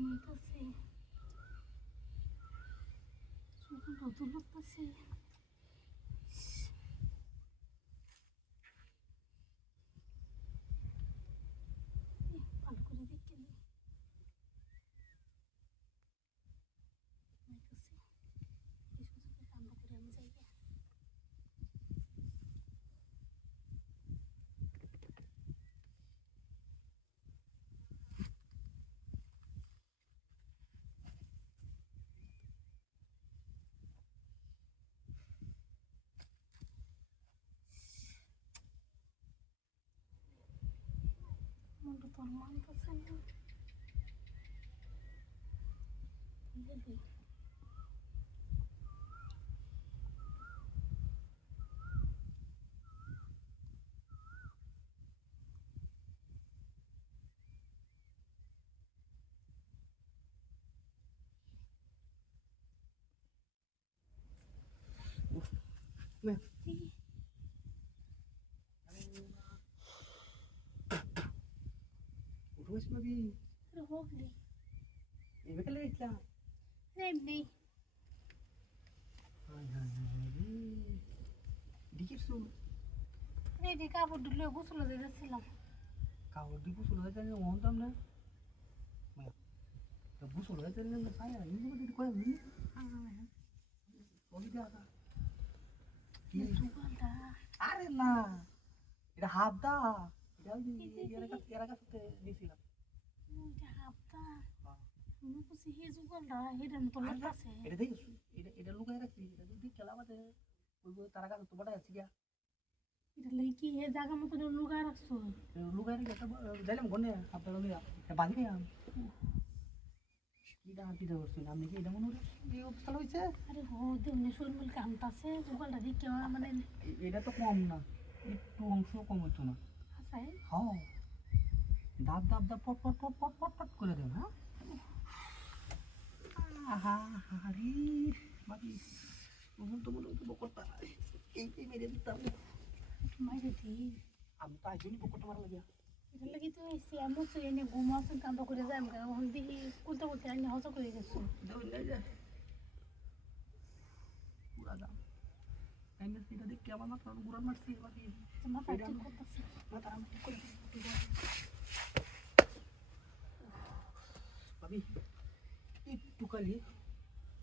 ঘুমাইতেছে শুধু নতুন লাগতেছে ভালো করে দেখে নি ঘুমাইতেছে কান্ড করে আমি যাই মনটা তোর মানতেছে না বুঝলি উঠোস ভাবি হোকলি এবে কেলে গেছিলাম এমনি হাই হাই হাই রে দেখিসু রেডি কাপড় ধুলে গোসল দিয়েছিলাম কাপড় দি গোসল হয়ে যাবে ওনতাম না তো গোসল হয়ে যাবে না পায় আর ইনি বলি কই মিনি ওই দেখা কি সুগালটা আরে না এটা হাফ দা এটা ওই এর কাছে দিছিলাম এটা হাফটা আমি বুঝি হে সুগালটা হেডা মতো লাগতাছে এটা দেখ এটা লুকাই রাখছি এটা যদি খেলা বাদে ওই তার কাছে তো বড় আছে গিয়া এটা লাগি কি হে জায়গা মতো লুকা রাখছো লুকাই রেখে যাইলাম গনে হাফ দা লইয়া বাঁধি গেলাম কিটা হাঁটিতে করছি আমি কি এটা মনে হচ্ছে এই অবস্থা হয়েছে আরে হো দেমনে শরীর কামতাছে সুগালটা দেখে মানে এটা তো কম না একটু অংশ কম হতো না আসাই হ্যাঁ দাব দাব দাব পট পট পট পট পট পট করে দেন হ্যাঁ আহা হারি বাকি তখন তো মনে হতো বকরটা এই মেরে দিতাম মাইরে দি আমি তো আইজনি বকরটা মারা লাগিয়া এটা লাগি তো এসে এমন তো এনে ঘুমাছেন কান্দ করে যাই আমরা ওখান দেখি করতে করতে আমি হজা করে গেছো যাও যাই যায় পুরা দাম এনে সেটা দেখে আমার মাথা ঘুরান মারছি বাকি মাথা ঠিক করতেছে মাথা আমি ঠিক করে ভাবি একটু খালি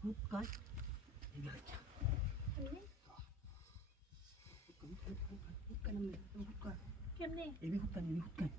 হুট কাজ এগিয়ে যাচ্ছে হুট কাজ কেমনে এবি হুট কাজ